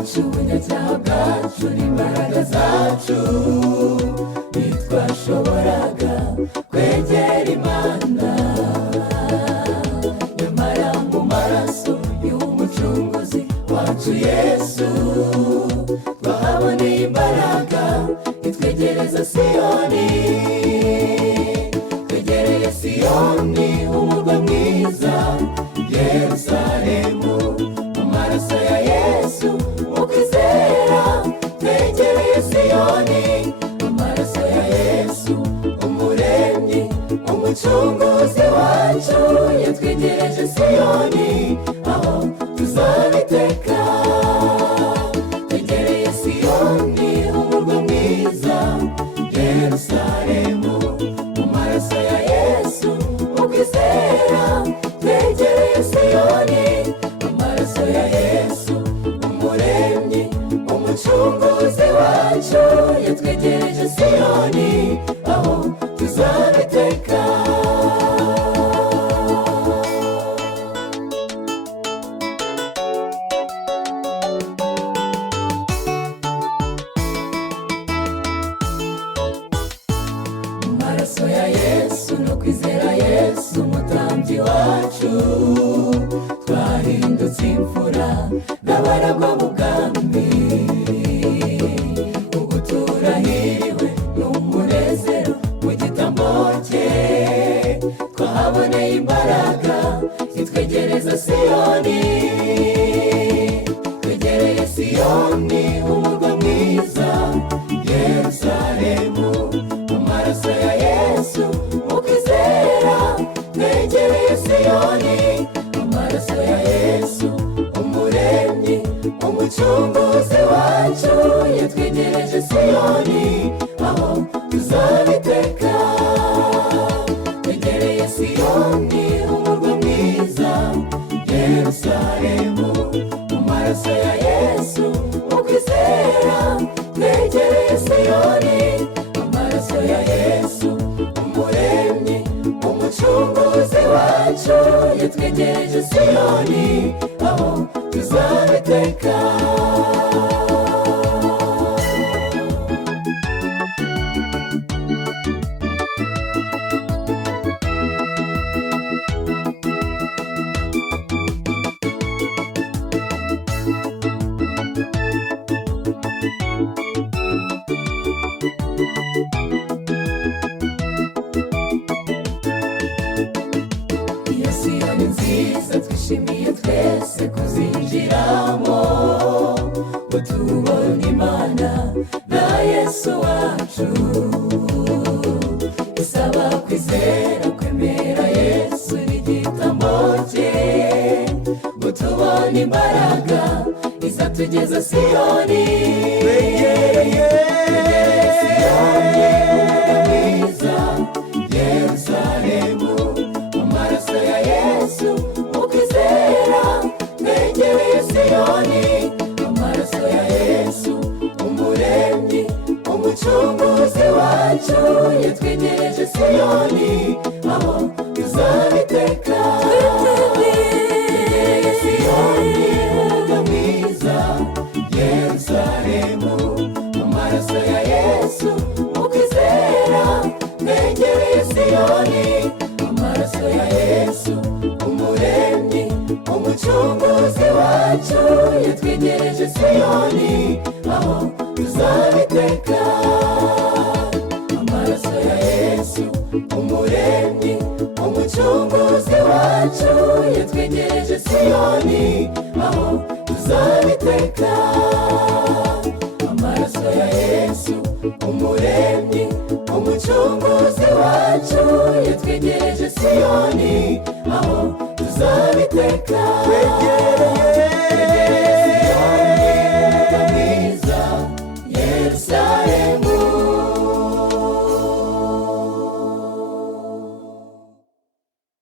bwacu ubunyacyaha bwacu n'imbaraga zacu ntitwashoboraga kwegera Imana, nyamara mu maraso y'umucunguzi wacu Yesu twahaboneye imbaraga itwegereza Sioni. Twegereye Sioni, umurwa mwiza, Yerusaremu, amaraso ya Yesu mu kwizera. Twegereye Sioni, amaraso ya Yesu umuremyi, umucunguzi wacu. Yatwegereje Sioni, aho tuzabiteka. Twegereye Sioni, umurwa mwiza, Yerusaremu, amaraso ya Yesu mu kwizera. Twegereye Sioni, amaraso ya Yesu umuremyi, umucunguzi wacu. Yatwegereje Sioni, aho tuzabiteka. Amaraso ya Yesu no kwizera Yesu umutambyi wacu, twahindutse imfura n'abaragwa mu bwami. Ubu turahiriwe n'umunezero mu gitambo cye, twahaboneye imbaraga zitwegereza Sioni. Twegereye Sioni, umurwa mwiza, Yerusaremu, amaraso ya Yesu mu kwizera. Twegereye Sioni, amaraso ya Yesu umuremyi, umucunguzi wacu. Yatwegereje Sioni, aho tuzabiteka. Twegereye Sioni, umurwa mwiza, Yerusaremu, amaraso ya Yesu mu kwizera. Twegereye Sioni, amaraso ya Yesu umuremyi, umucunguzi wacu. Yatwegereje Sioni, aho tuzabiteka. Iyo Sioni nziza twishimiye twese kuzinjiramo, utubonye Imana na Yesu wacu. Isaba kwizera, kwemera Yesu n'igitambo cye, utubonye imbaraga izatugeza Sioni. Twegereye Sioni, umurwa mwiza, Yerusaremu, amaraso ya Yesu mu kwizera. Twegereye Sioni, amaraso ya Yesu umuremyi, umucunguzi wacu. Yatwegereje Sioni, aho tuzabiteka. Twegereye Sioni, umurwa mwiza, Yerusaremu, amaraso ya Yesu mu kwizera. Twegereye Sioni, amaraso ya Yesu umuremyi, umucunguzi wacu. Yatwegereje Sioni, aho tuzabiteka. Amaraso ya Yesu umuremyi, umucunguzi wacu. Yatwegereje Sioni, aho tuzabiteka. Amaraso ya Yesu umuremyi, umucunguzi wacu. Yatwegereje Sioni, aho tuzabiteka. Twegereye